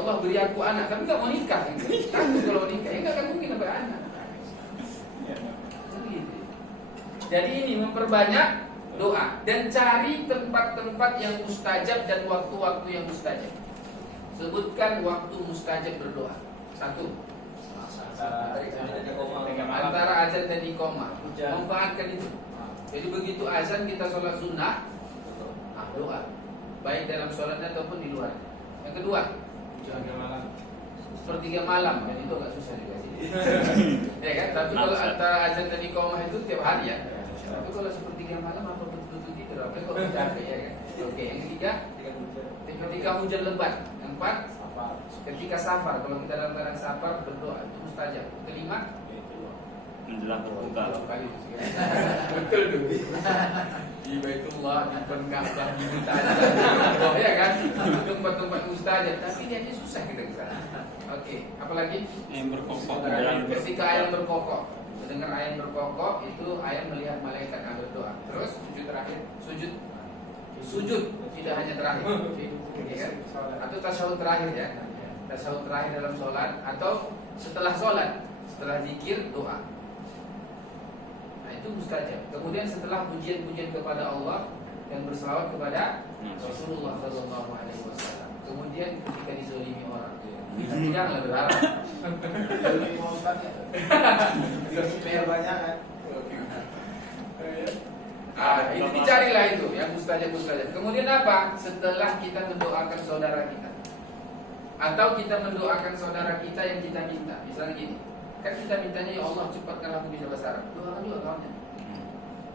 Allah beri aku anak, tapi nggak mau nikah. Gitu. Takut kalau nikah, ya nggak akan mungkin dapat anak. Jadi ini memperbanyak doa dan cari tempat-tempat yang mustajab dan waktu-waktu yang mustajab. Sebutkan waktu mustajab berdoa. Satu, antara azan dan iqamah. Manfaatkan itu. Jadi begitu azan kita sholat sunnah, doa, baik dalam sholatnya ataupun di luar. Yang kedua, sepertiga malam, dan itu agak susah juga sih. Ya kan? Tapi kalau antara azan dan iqamah itu tiap hari ya. Tapi kalau sepertiga malam apa betul-betul tidur? Apa kok capek ya kan? Oke, yang ketiga, ketika hujan lebat. Yang empat, ketika safar. Kalau kita dalam keadaan safar berdoa itu mustajab. Kelima, menjelang berbuka. Betul tuh. Di Baitullah, di Ka'bah, di Mutajab. Oh ya kan? Tempat-tempat mustajab. Tapi niatnya susah kita ke sana. Oke, apalagi? Yang berkokok. Ketika ayam berkokok. Dengar ayam berkokok itu ayam melihat malaikat yang berdoa. Terus sujud terakhir, sujud tidak hanya terakhir, ya kan? Atau tasyahud terakhir ya, tasyahud terakhir dalam sholat atau setelah sholat, setelah zikir doa. Nah itu mustajab. Kemudian setelah pujian-pujian kepada Allah dan berselawat kepada Rasulullah SAW. Kemudian ketika dizalimi orang, janganlah berharap. Itu dicarilah itu yang mustajab. Kemudian apa? Setelah kita mendoakan saudara kita, atau kita mendoakan saudara kita yang kita minta, misalnya gini, kan kita mintanya ya Allah cepatkan aku bisa bahasa Arab. Doakan juga kawannya.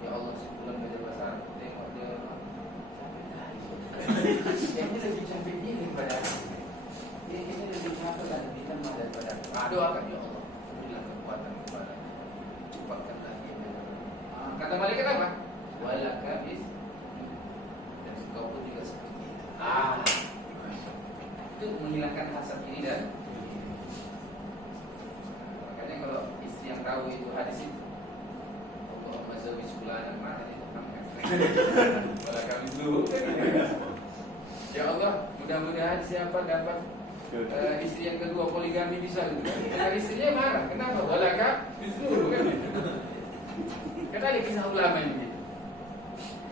Ya Allah sebulan belajar bahasa Arab, tengok dia yang lebih capek dia daripada aku. Dia lebih capek dan lebih lemah daripada aku. Doakan ya Allah, berilah kekuatan kepada, cepatkanlah dia. Kata malaikat apa? Walaka bis, dan kau pun juga seperti itu. Itu menghilangkan hasad ini dan makanya kalau istri yang tahu itu hadis itu, Allah mazhabi sulanan mana itu walaka bis dulu. Ya Allah, mudah-mudahan siapa dapat istri yang kedua poligami bisa gitu. Karena istrinya marah, kenapa? Walaka bis dulu kan? Kita ada kisah ulama ini.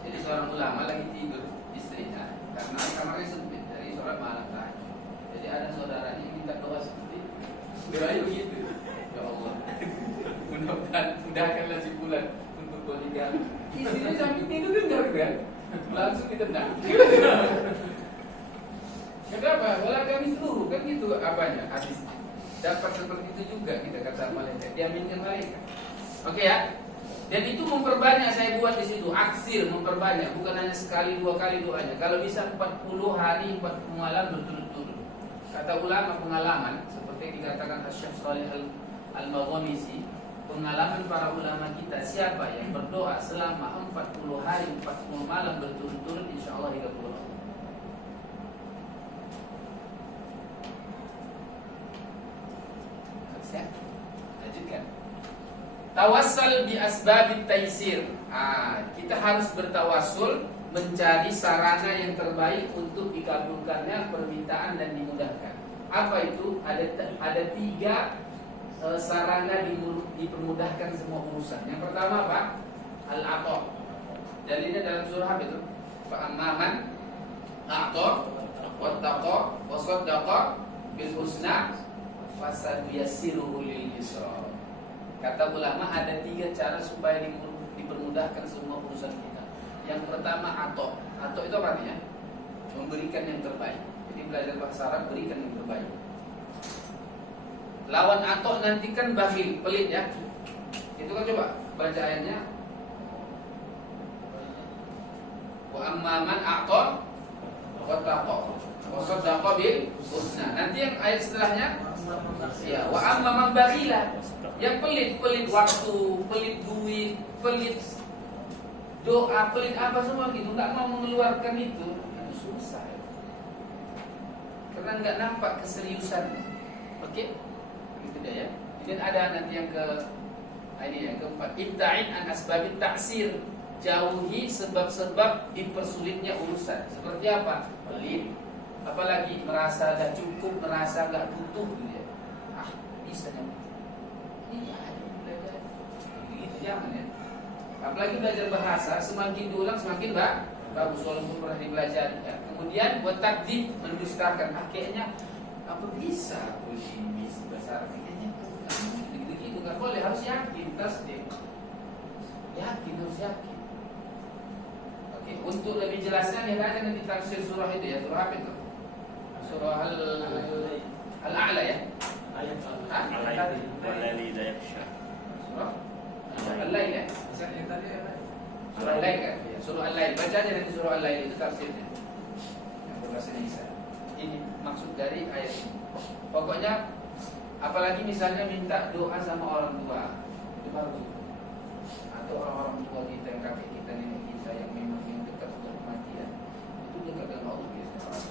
Jadi seorang ulama lagi tidur istrinya karena kamarnya sempit dari sholat malam tadi. Jadi ada saudaranya yang minta doa seperti doanya begitu. Ya Allah, mudahkanlah si bulan untuk poligami. Istrinya sambil tidur dengar kan, langsung ditendang. Kenapa? Walau kami seluruh kan gitu apanya hadis. Dapat seperti itu juga kita kata malaikat. Dia minta malaikat. Oke ya. Dan itu memperbanyak, saya buat di situ aksir, memperbanyak, bukan hanya sekali dua kali doanya. Kalau bisa 40 hari 40 malam berturut-turut. Kata ulama pengalaman seperti dikatakan Syekh Shalih Al-Maghamisi, pengalaman para ulama kita, siapa yang berdoa selama 40 hari 40 malam berturut-turut, insyaallah dikabul Allah. Lanjutkan. Tawassal bi asbabit taisir. Kita harus bertawassul mencari sarana yang terbaik untuk dikabulkannya permintaan dan dimudahkan. Apa itu? Ada 3 sarana dipermudahkan semua urusan. Yang pertama apa? Al-aqab. Dalilnya dalam surah itu. Fa amman aqab wattaqa wa saddaqa bil husna fasanuyassiruhu lil yusra. Kata ulama ada 3 cara supaya dipermudahkan semua urusan kita. Yang pertama ato itu apa artinya? Memberikan yang terbaik. Jadi belajar bahasa Arab, berikan yang terbaik. Lawan ato nanti kan bakhil, pelit ya. Itu kan coba baca ayatnya. Wa amman a'ta wa taqa wa saddaqa bil husna. Nanti yang ayat setelahnya ya wa amman bakhila. Yang pelit waktu, pelit duit, pelit doa, pelit apa semua gitu, nggak mau mengeluarkan itu susah. Karena nggak nampak keseriusannya. Oke, gitu deh ya. Dan ada nanti yang ini yang keempat, ibta'id an asbabit ta'sir. Jauhi sebab-sebab dipersulitnya urusan. Seperti apa? Pelit, apalagi merasa gak cukup, merasa gak butuh gitu ya. Bisa nyampe. Iya, belajar. Gitu jangan ya. Apalagi belajar bahasa, semakin diulang semakin bagus walaupun pernah dipelajari ya. Kemudian buat takdim, mendustakan. Kayaknya apa bisa aku ini bahasa Arab? Kayaknya gitu nggak boleh, harus yakin, tasdik. Yakin, harus yakin. Oke, untuk lebih jelasnya lihat aja nanti tafsir surah itu ya. Surah apa itu? Surah Al-A'la ya. Ayat Al-Lail wal-laili idza yaghsha. Surah Al-Lail ya. Surah Al-Lail kan? Ya, surah Al-Lail. Baca aja nanti surah Al-Lail itu tafsirnya. Yang berbahasa Indonesia. Ini maksud dari ayat ini. Pokoknya apalagi misalnya minta doa sama orang tua, itu bagus. Atau orang-orang tua kita, yang kakek kita, nenek kita yang memang yang dekat sudah kematian, itu dekat dengan Allah biasanya.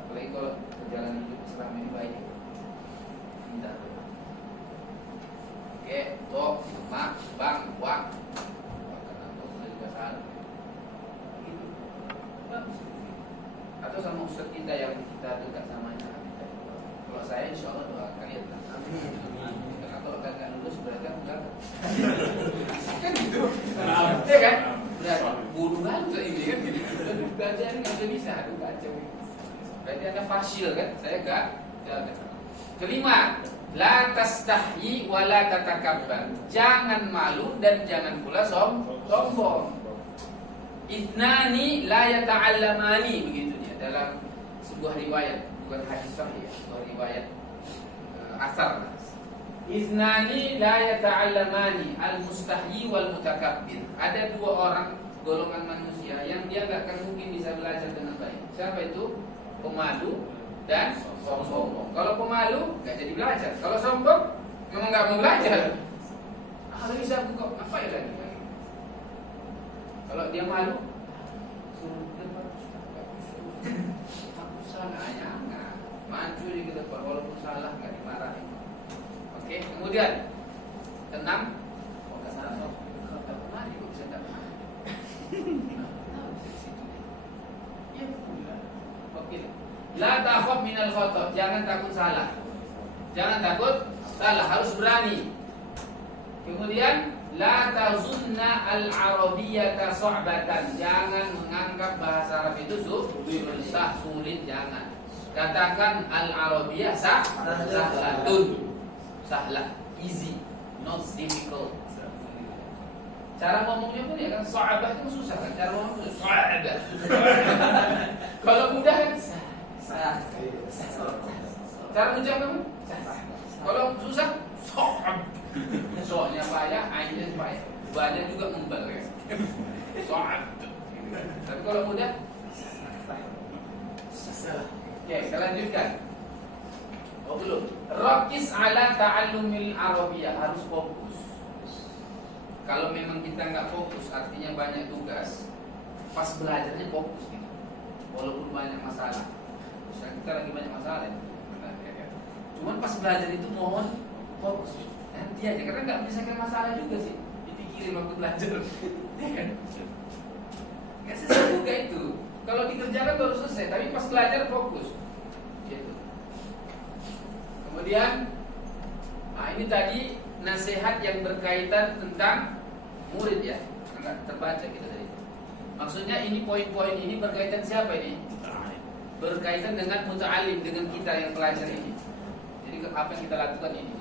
Apalagi kalau perjalanan hidup Islam ini baik, minta doa. Oke, tok, mak, bang, wak. Atau sama ustaz kita yang kita dekat samanya. Kalau saya insya Allah doakan ya. Amin. Karena kalau gak lulus berarti kan enggak. Kan gitu. Ya kan? Berarti bunuh banget ini kan gitu. Belajar nggak bisa, aduh kacau. Berarti Anda fasil kan? Saya enggak. Kelima, la tastahyi wa la tatakabbar. Jangan malu dan jangan pula sombong. Itnani la yata'allamani, begitu dia dalam sebuah riwayat, bukan hadis sahih, sebuah riwayat asar. Itnani la yata'allamani, al-mustahyi wal mutakabbir. Ada dua orang golongan manusia yang dia enggak akan mungkin bisa belajar dengan baik. Siapa itu? Pemalu dan sombong. Kalau pemalu enggak jadi belajar. Kalau sombong memang enggak mau belajar. Kalau bisa buka apa ya lagi? Kalau dia malu, suruh depan, aku salah, jangan maju di depan walaupun salah nggak dimarahin. Oke, kemudian keenam, nggak salah, nggak pernah kok bisa nggak pernah. Iya, oke. La takhaf minal khata', jangan takut salah, jangan takut salah, harus berani. Kemudian la tazunna al-arabiyyata su'batan. Jangan menganggap bahasa Arab itu susah, sulit, jangan. Katakan al-arabiyyah sahlatun. Sahlah, easy, not difficult. Cara ngomongnya pun ya kan su'abah itu susah kan. Cara ngomongnya su'abah. Kalau mudah kan sah. Cara menjawab pun kalau susah su'ab. Soalnya payah, ainnya payah, banyak juga membal ya. Soal. Tapi kalau mudah, oke, kita lanjutkan. Oh belum. Rakis ala ta'allumil arabiyyah, harus fokus. Kalau memang kita nggak fokus, artinya banyak tugas. Pas belajarnya fokus gitu. Walaupun banyak masalah. Misalnya kita lagi banyak masalah ya. Cuman pas belajar itu mohon fokus. Nanti aja, karena nggak menyelesaikan masalah juga sih dipikirin waktu belajar. Ya kan? Nggak selesai juga itu. Kalau dikerjakan baru selesai, tapi pas belajar fokus gitu. Kemudian ini tadi nasihat yang berkaitan tentang murid ya. Nggak terbaca kita tadi. Maksudnya ini poin-poin ini berkaitan siapa ini? Berkaitan dengan muta'alim, dengan kita yang belajar ini. Jadi apa yang kita lakukan ini.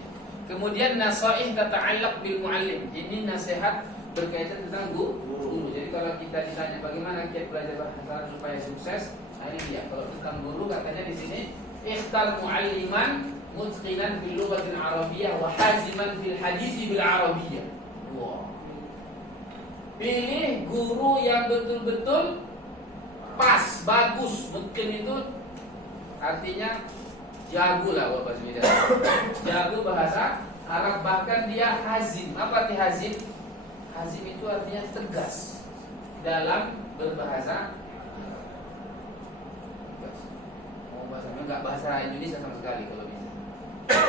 Kemudian nasaih tata'allaq bil muallim. Ini nasihat berkaitan tentang guru. Jadi kalau kita ditanya bagaimana kita belajar bahasa Arab supaya sukses, ini dia. Kalau tentang guru katanya di sini, ikhtar mualliman mutqinan fil lughatil arabiyyah wa haziman fil hadis bil arabiyyah. Wow. Pilih guru yang betul-betul pas, bagus. Mungkin itu artinya jago lah bahasa Medan. Jago bahasa Arab, bahkan dia hazim. Apa arti hazim? Hazim itu artinya tegas dalam berbahasa. Oh, bahasanya enggak bahasa Indonesia sama sekali kalau bisa.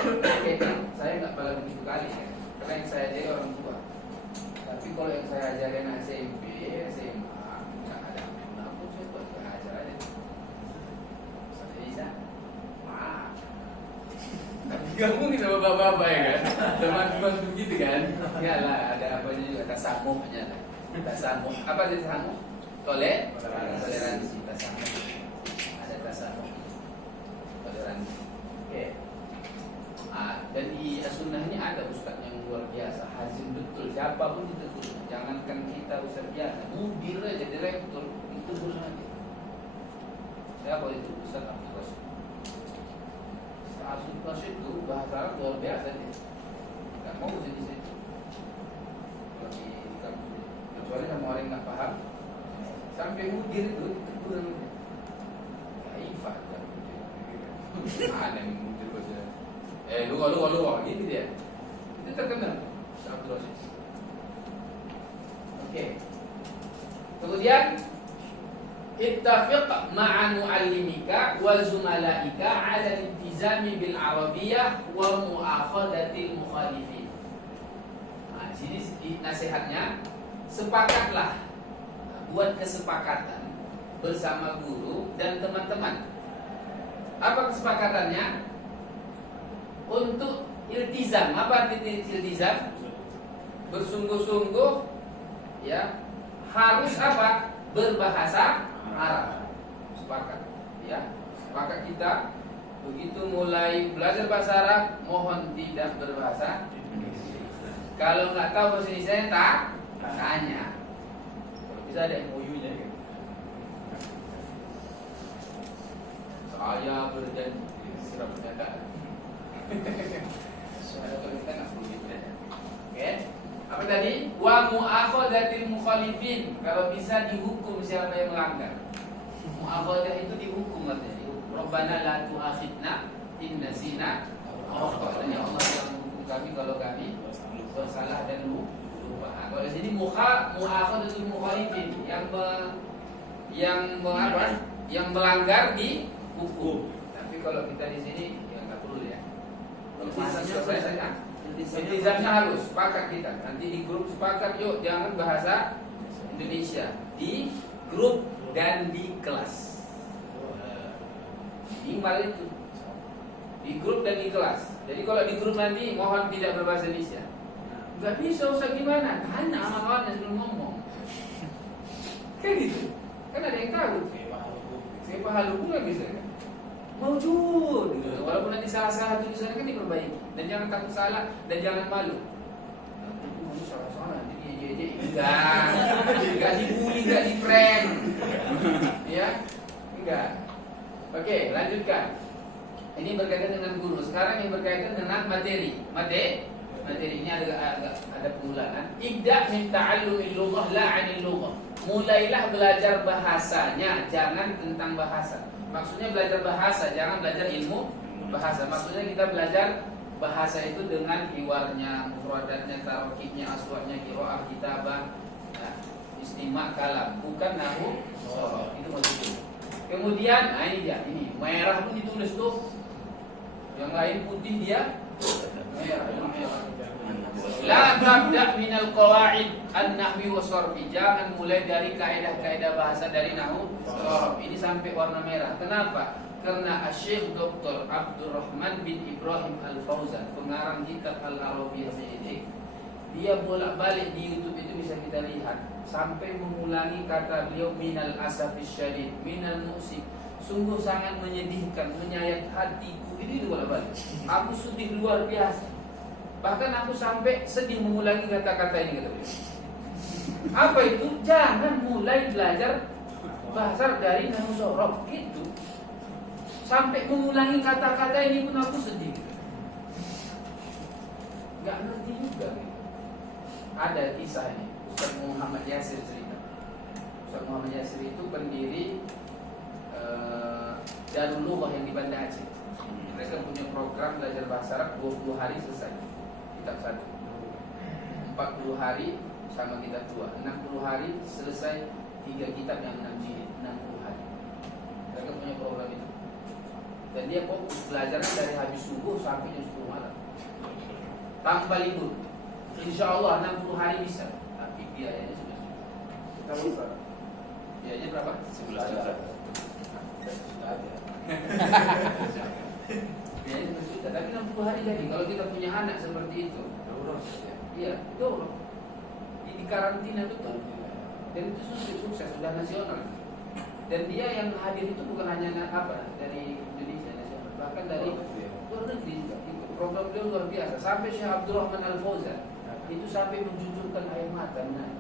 Oke, saya enggak pernah begitu kali ya. Karena yang saya ajari orang tua. Tapi kalau yang saya ajarin SMP, SMA, enggak ada. Namun saya buat belajar aja. Kamu kita bapak-bapak ya kan, teman-teman begitu kan? Ya lah, ada apanya juga tasamuhnya lah. Tasamuh, apa itu tasamuh? Toleransi, tasamuh. Ada tasamuh, toleransi. Oke. Dan di sunnah ini ada ustaz yang luar biasa, hazin betul. Siapapun itu betul. Jangankan kita ustaz biasa, mudir aja direktur itu betul aja. Siapa itu Ustaz Abdul Rasid? Ustaz Abdul Rasid itu bahasa Arab luar biasa dia. Tidak mau di situ. Kalau di kampus, kecuali sama orang yang nggak paham, sampai mudir itu kurang. Kaifah kan? Ada yang mudir bahasa. Luar gitu dia. Itu terkenal Ustaz Abdul Rasid. Oke. Kemudian ittafiq ma'a muallimika wa zumalaika 'ala al-iltizami bil arabiyyah wa mu'akhadatil mukhalifin. Nah, sini nasihatnya, sepakatlah, buat kesepakatan bersama guru dan teman-teman. Apa kesepakatannya? Untuk iltizam. Apa arti iltizam? Bersungguh-sungguh ya, harus apa? Berbahasa Arab. Sepakat ya. Sepakat kita begitu mulai belajar bahasa Arab, mohon tidak berbahasa Indonesia. Kalau nggak tahu bahasa Indonesia, tak tanya. Kalau bisa ada MOU-nya gitu. Saya berjanji surat pernyataan. Soalnya kalau kita nggak perlu gitu ya. Oke. Apa tadi? Wa mu'akhadatil mukhalifin. Kalau bisa dihukum siapa yang melanggar. Mu'akhadah itu dihukum artinya. Rabbana la tu'akhidna in nasina aw akhtana. Ya Allah, yang menghukum kami kalau kami bersalah dan lupa. Kalau di sini mu'akhadatul mukhalifin, yang melanggar dihukum. Tapi kalau kita di sini ya nggak perlu ya. Bahasanya selesai. Iltizamnya halus, sepakat kita. Nanti di grup sepakat, yuk jangan bahasa Indonesia di grup dan di kelas. Minimal itu di grup dan di kelas. Jadi kalau di grup nanti mohon tidak berbahasa Indonesia. Gak bisa, usah gimana? Tanya sama kawannya sebelum ngomong. Kayak gitu. Kan ada yang tahu. Siapa halu pula bisa kan? Mawjud gitu. Walaupun nanti salah-salah tulisannya kan diperbaiki. Dan jangan takut salah dan jangan malu. Nanti salah-salah nanti dia enggak dibully, enggak di-prank. Ya? Enggak. Oke, lanjutkan. Ini berkaitan dengan guru. Sekarang yang berkaitan dengan materi. Materi ini ada pengulangan. Ibda' min ta'allumil lughah la 'anil lughah. Mulailah belajar bahasanya, jangan tentang bahasa. Maksudnya belajar bahasa, jangan belajar ilmu bahasa. Maksudnya kita belajar bahasa itu dengan hiwarnya, mufradatnya, tarkibnya, aswatnya, qiraah, kitabah, istima', kalam, bukan nahwu, sharaf. Itu maksudnya. Kemudian, ini merah pun ditulis tuh. Yang lain putih, dia merah. La tabda' minal qawaid an-nahwi wa sharfi. Jangan mulai dari kaidah-kaidah bahasa dari nahwu sharaf. Ini sampai warna merah. Kenapa? Karena Syekh Dr. Abdurrahman bin Ibrahim Al-Fauzan, pengarang kitab Al-Arabiyyah ini, dia bolak-balik di YouTube itu bisa kita lihat sampai mengulangi kata beliau minal asafis syadid, minal mu'sib. Sungguh sangat menyedihkan, menyayat hatiku. Ini bolak-balik. Aku sedih luar biasa. Bahkan aku sampai sedih mengulangi kata-kata ini, kata beliau. Apa itu? Jangan mulai belajar bahasa dari nahwu sharaf gitu. Sampai mengulangi kata-kata ini pun aku sedih. Gak ngerti juga gitu. Ada kisah ini, Ustaz Muhammad Yasir cerita. Ustaz Muhammad Yasir itu pendiri Darul Lughah yang di Banda Aceh. Mereka punya program belajar bahasa Arab 20 hari selesai. Kitab 1 40 hari sama kitab 2 60 hari selesai 3 kitab yang 6 jilid 60 hari. Mereka punya program itu. Dan dia fokus belajarnya dari habis subuh sampai jam 10 malam tanpa libur. Insya Allah 60 hari bisa. Tapi biayanya sudah berapa? Biayanya berapa? 11 juta. Ya, 11 juta, tapi 60 hari jadi. Kalau kita punya anak seperti itu, iya, itu di karantina betul. Dan itu sukses, sudah nasional. Dan dia yang hadir itu bukan hanya dari Indonesia nasional, bahkan dari luar negeri juga. Itu program beliau luar biasa. Sampai Syekh Abdurrahman Al-Fauzan itu sampai menjujurkan air mata. Nah,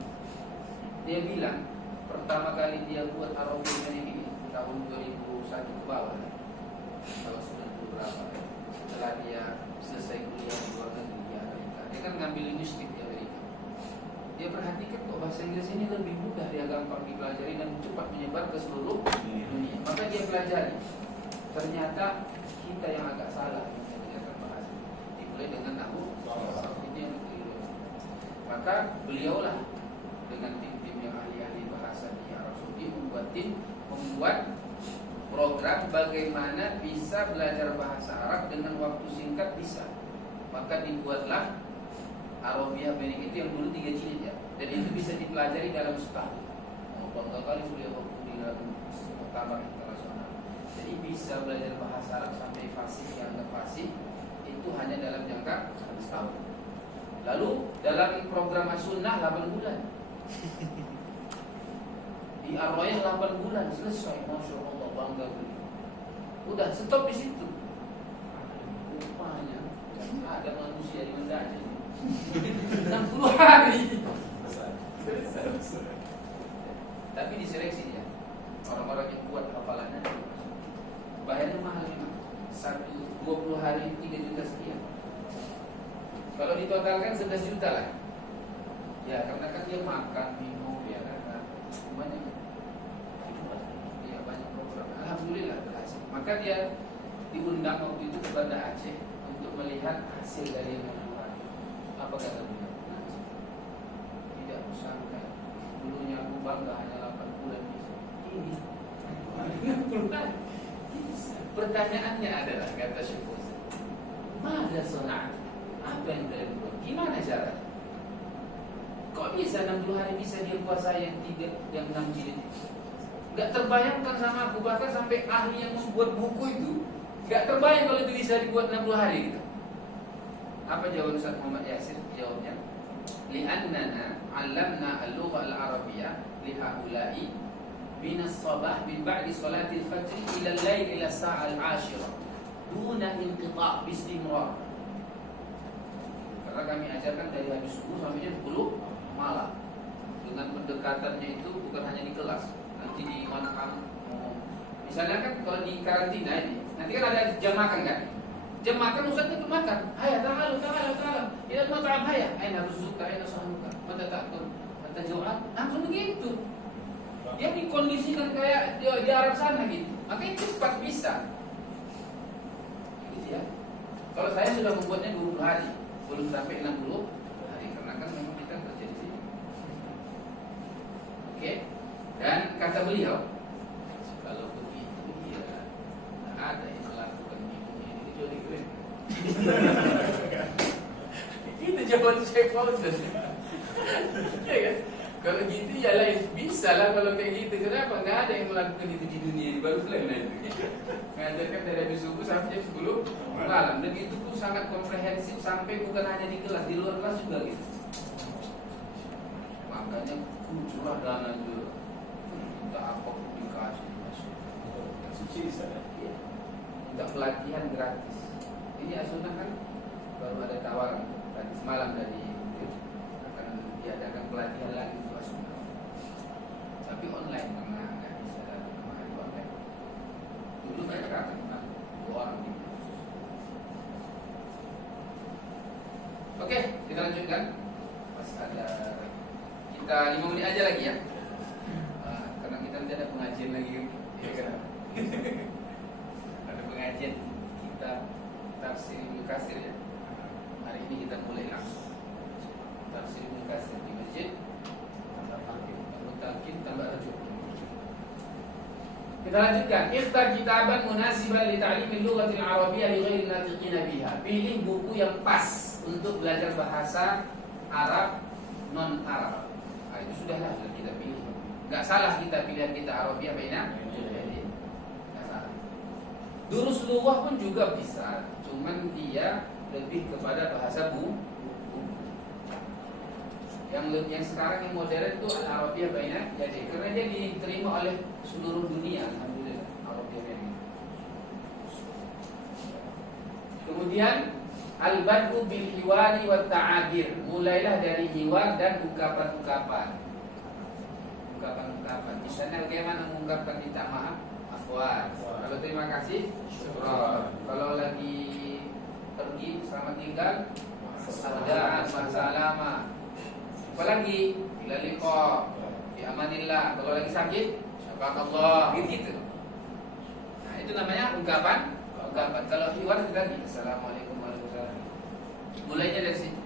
dia bilang pertama kali dia buat Arabic ini tahun 2001 ke bawah, tahun 90 berapa, setelah dia selesai kuliah di luar negeri di Amerika. Dia kan ngambil linguistik di Amerika. Dia perhatikan kok bahasa Inggris ini lebih mudah, dia gampang dipelajari dan cepat menyebar ke seluruh dunia. Maka dia pelajari. Ternyata kita yang agak salah mengajarkan bahasa. Dimulai dengan nahu, ini yang keliru. Maka beliaulah dengan tim-tim yang ahli-ahli bahasa di Arab Saudi membuat program bagaimana bisa belajar bahasa Arab dengan waktu singkat bisa. Maka dibuatlah Arabia Benik itu yang dulu 3 jilid ya, dan itu bisa dipelajari dalam setahun. Bangga kali beliau di dalam muktamar internasional. Jadi bisa belajar bahasa Arab sampai fasih yang enggak fasih itu hanya dalam jangka setahun. Lalu dalam program As-Sunnah 8 bulan. Di Ar-Rayah 8 bulan selesai, Masya Allah, bangga beliau. Udah stop di situ. Rupanya ada manusia di Mendanya 60 hari. Tapi diseleksi dia, orang-orang yang kuat hafalannya. Bayarnya mahal memang. 20 hari 3 juta sekian. Kalau ditotalkan 11 juta lah. Ya karena kan dia makan, minum, ya kan banyak. Ya banyak program. Alhamdulillah berhasil. Maka dia diundang waktu itu kepada Aceh untuk melihat hasil dari yang menawarkan. Apa kata beliau? Tidak usangka dulunya aku bangga hanya 8 bulan bisa. Ini 60 hari. Pertanyaannya adalah kata Syekh Fauzan, "Mada sana'at?" Apa yang kalian buat? Gimana caranya? Kok bisa 60 hari bisa dia puasa yang 6 jilid? Gak terbayangkan sama aku, bahkan sampai ahli yang membuat buku itu gak terbayang kalau itu bisa dibuat 60 hari gitu. Apa jawaban Ustaz Muhammad Yasir? Jawabnya, li'annana 'allamna al-lugha al-arabiyyah lihaula'i min as-sabah min ba'di salatil fajr ila al-lail ila as-sa'a al-'ashirah duna inqita' bistimrar. Karena kami ajarkan dari habis subuh sampai jam 10 malam. Dengan pendekatannya itu bukan hanya di kelas, nanti di mana misalnya kan kalau di karantina ini, nanti kan ada jam makan kan? Jam makan ustaz itu makan. Hayya ta'alu. Ila mat'am hayya. Aina ruzuka, aina sahanuka. Mata ta'kul, mata jawab. Langsung begitu. Dia dikondisikan kayak di Arab sana gitu. Makanya cepat bisa. Gitu ya. Kalau saya sudah membuatnya 20 hari, belum sampai 60 hari karena kan memang kita kerja di sini. Oke. Dan kata beliau, kalau begitu ya tidak ada yang melakukan ini kecuali gue. Itu jawaban Syekh Fauzan. Ya kan? Kalau gitu ya lah bisa lah kalau kayak gitu. Kenapa nggak ada yang melakukan itu di dunia ini? Baru lah itu. Mengajarkan dari habis subuh sampai jam 10 malam. Dan itu pun sangat komprehensif sampai bukan hanya di kelas, di luar kelas juga gitu. Makanya curah dana juga. Minta apa pun dikasih masuk. Subsidi sana. Iya. Minta pelatihan gratis. Ini As-Sunnah kan baru ada tawaran gratis malam dari akan diadakan pelatihan lagi untuk As-Sunnah. Tapi online karena nggak bisa datang kemarin online. Dulu banyak kan 2 orang di. Oke, kita lanjutkan. Mas ada kita 5 menit aja lagi ya. Karena kita nanti ada pengajian lagi ya kan. Ada pengajian kita tafsir Ibnu Katsir ya. Hari ini kita mulai langsung tafsir Ibnu Katsir di masjid Talqin tambah Rajab. Kita lanjutkan. Ikhtar kitaban munasiban li ta'limil lughatil arabiyyah li ghairi natiqina biha. Pilih buku yang pas untuk belajar bahasa Arab non-Arab. Nah, itu sudahlah kita pilih. Enggak salah kita pilihan kita Arabiah baina. Enggak salah. Durus lughah pun juga bisa, cuman dia lebih kepada bahasa buku. Yang sekarang yang modern itu Al-Arabiyyah Baina Yadayni, karena dia diterima oleh seluruh dunia, alhamdulillah. Arabiyyah ini. Kemudian al-bad'u bil hiwari wat ta'abir, mulailah dari hiwar dan ungkapan-ungkapan. Ungkapan-ungkapan. Misalnya bagaimana mengungkapkan minta maaf? Afwan. Kalau terima kasih, syukran. Kalau lagi pergi, selamat tinggal, saudaan, salama. Apalagi ila liqa, bi amanillah. Kalau lagi sakit, syafakallah, gitu. Nah, itu namanya ungkapan. Kalau hiwar itu lagi assalamualaikum warahmatullahi wabarakatuh. Mulainya dari situ.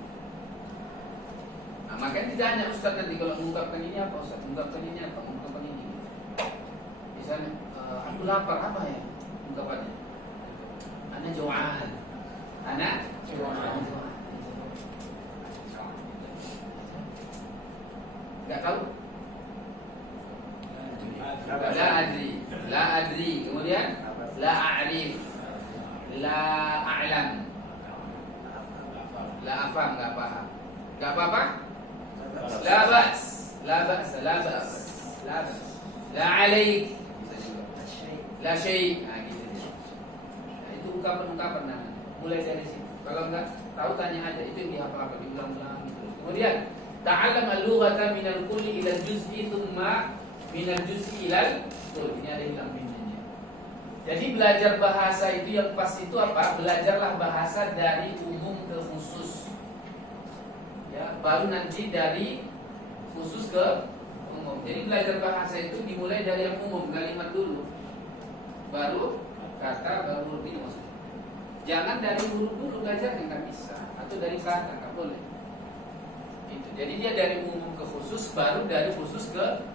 Nah, makanya ditanya Ustaz nanti kalau mengungkapkan ini apa Ustaz? Mengungkapkan ini apa? Mengungkapkan ini. Misalnya, aku lapar, apa ya ungkapannya? Ana ju'an. Ana ju'an. Enggak tahu? La adri. Kemudian la a'rif. La a'lam. La afam, enggak paham. Enggak apa-apa? La ba's. La alaik. La syai'. Nah, gitu. Nah, itu ungkapan-ungkapan namanya. Mulai dari situ. Kalau enggak tahu tanya aja, itu yang dihafal diulang-ulang gitu. Kemudian ta'allam al-lughata minal kulli ila juz'i thumma minal juz'i ilal kulli. Ini ada hilang pinjanya. Jadi belajar bahasa itu yang pas itu apa? Belajarlah bahasa dari umum ke khusus. Ya, baru nanti dari khusus ke umum. Jadi belajar bahasa itu dimulai dari yang umum, kalimat dulu. Baru kata, baru huruf, ini maksudnya. Jangan dari huruf dulu belajarnya, nggak bisa. Atau dari kata, nggak boleh. Itu. Jadi dia dari umum ke khusus, baru dari khusus ke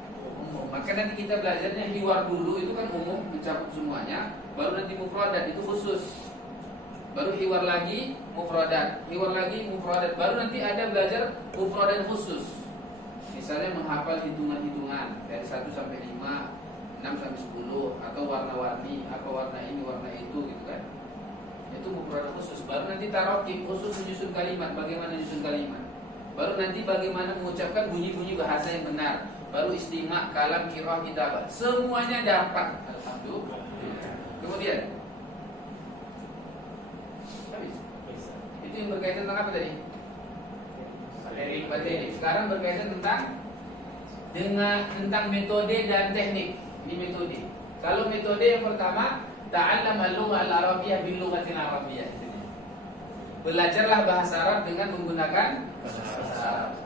umum. Maka nanti kita belajarnya hiwar dulu, itu kan umum, mencakup semuanya. Baru nanti mufradat, itu khusus. Baru hiwar lagi, mufradat. Hiwar lagi, mufradat. Baru nanti ada belajar mufradat khusus. Misalnya menghafal hitungan-hitungan dari 1 sampai 5, 6 sampai 10, atau warna-warni, apa warna ini, warna itu, gitu kan. Itu mufradat khusus. Baru nanti tarakib, khusus menyusun kalimat, bagaimana menyusun kalimat. Baru nanti bagaimana mengucapkan bunyi-bunyi bahasa yang benar. Baru istima', kalam, qiraah, kitabah. Semuanya dapat. Alhamdulillah. Kemudian habis. Itu yang berkaitan tentang apa tadi? Materi. Sekarang berkaitan tentang metode dan teknik. Ini metode. Kalau metode yang pertama, ta'allam al-lughah al-arabiyyah bil lughatil arabiyyah. Belajarlah bahasa Arab dengan menggunakan bahasa Arab.